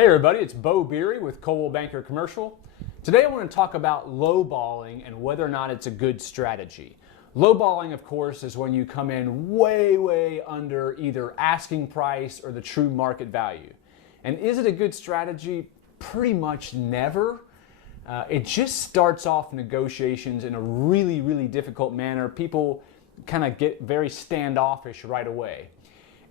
Hey everybody, it's Beau Beery with Coldwell Banker Commercial. Today I want to talk about lowballing and whether or not it's a good strategy. Lowballing, of course, is when you come in way under either asking price or the true market value. And is it a good strategy? Pretty much never. It just starts off negotiations in a really difficult manner. People kind of get very standoffish right away.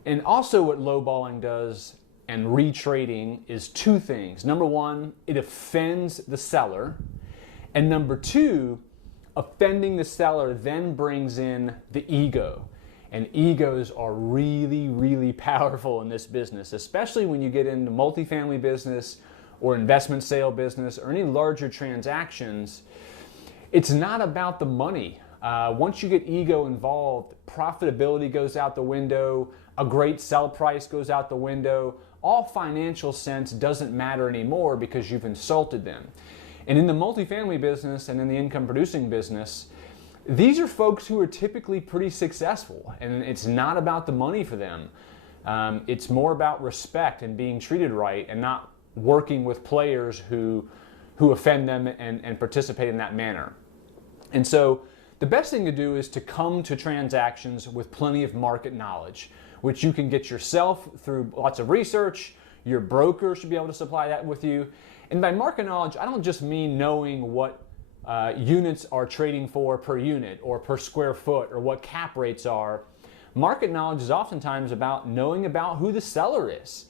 And also what lowballing does and retrading is two things. Number one, it offends the seller. And number two, offending the seller then brings in the ego. And egos are really powerful in this business, especially when you get into multifamily business or investment sale business or any larger transactions. It's not about the money. Once you get ego involved, profitability goes out the window, a great sell price goes out the window. All financial sense doesn't matter anymore because you've insulted them. And in the multifamily business and in the income producing business, these are folks who are typically pretty successful, and it's not about the money for them. It's more about respect and being treated right and not working with players who offend them and participate in that manner. And so the best thing to do is to come to transactions with plenty of market knowledge, which you can get yourself through lots of research. Your broker should be able to supply that with you. And by market knowledge, I don't just mean knowing what units are trading for per unit or per square foot or what cap rates are. Market knowledge is oftentimes about knowing about who the seller is.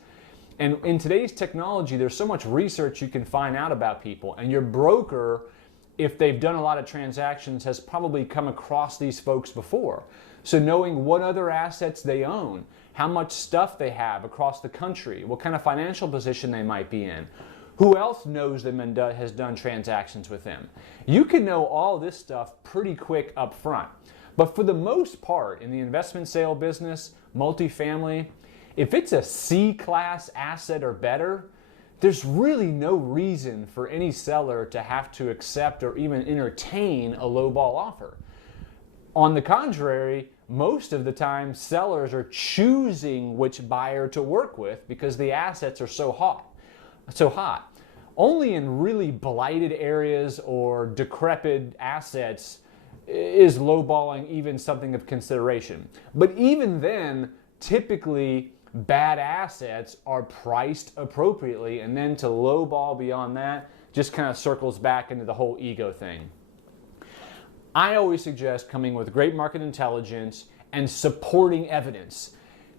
And in today's technology, there's so much research you can find out about people. And your broker, if they've done a lot of transactions, has probably come across these folks before. So knowing what other assets they own, how much stuff they have across the country, what kind of financial position they might be in, who else knows them and has done transactions with them. You can know all this stuff pretty quick up front. But for the most part, in the investment sale business, multifamily, if it's a C-class asset or better, there's really no reason for any seller to have to accept or even entertain a lowball offer. On the contrary, most of the time sellers are choosing which buyer to work with because the assets are so hot. Only in really blighted areas or decrepit assets is lowballing even something of consideration. But even then, typically bad assets are priced appropriately, and then to lowball beyond that just kind of circles back into the whole ego thing. I always suggest coming with great market intelligence and supporting evidence.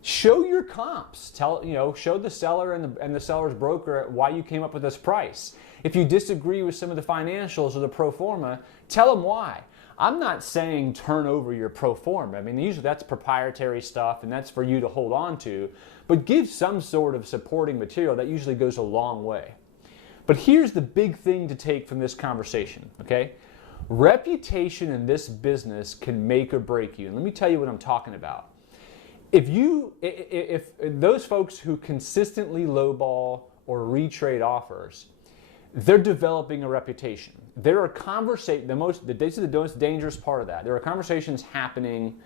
Show your comps. Show the seller and the seller's broker why you came up with this price. If you disagree with some of the financials or the pro forma, tell them why. I'm not saying turn over your pro forma. I mean, usually that's proprietary stuff and that's for you to hold on to, but give some sort of supporting material. That usually goes a long way. But here's the big thing to take from this conversation, okay? Reputation in this business can make or break you. And let me tell you what I'm talking about. If those folks who consistently lowball or retrade offers, they're developing a reputation. There are conversations, this is the most dangerous part of that. There are conversations happening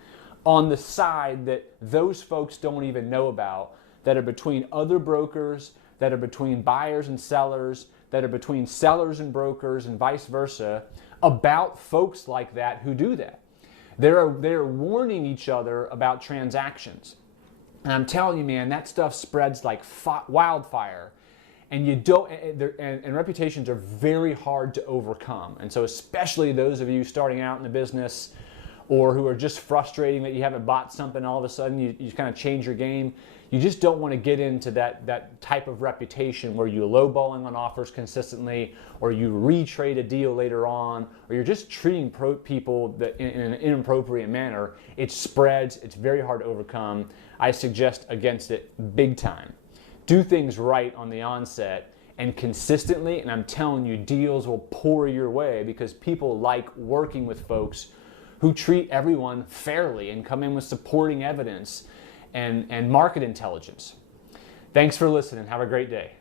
on the side that those folks don't even know about, that are between other brokers, that are between buyers and sellers, that are between sellers and brokers and vice versa, about folks like that who do that. They're warning each other about transactions. And I'm telling you, man, that stuff spreads like wildfire. And and reputations are very hard to overcome. And so especially those of you starting out in the business or who are just frustrating that you haven't bought something, all of a sudden you kind of change your game. You just don't want to get into that type of reputation where you're lowballing on offers consistently, or you retrade a deal later on, or you're just treating people in an inappropriate manner. It spreads. It's very hard to overcome. I suggest against it big time. Do things right on the onset and consistently, and I'm telling you, deals will pour your way because people like working with folks who treat everyone fairly and come in with supporting evidence and market intelligence. Thanks for listening. Have a great day.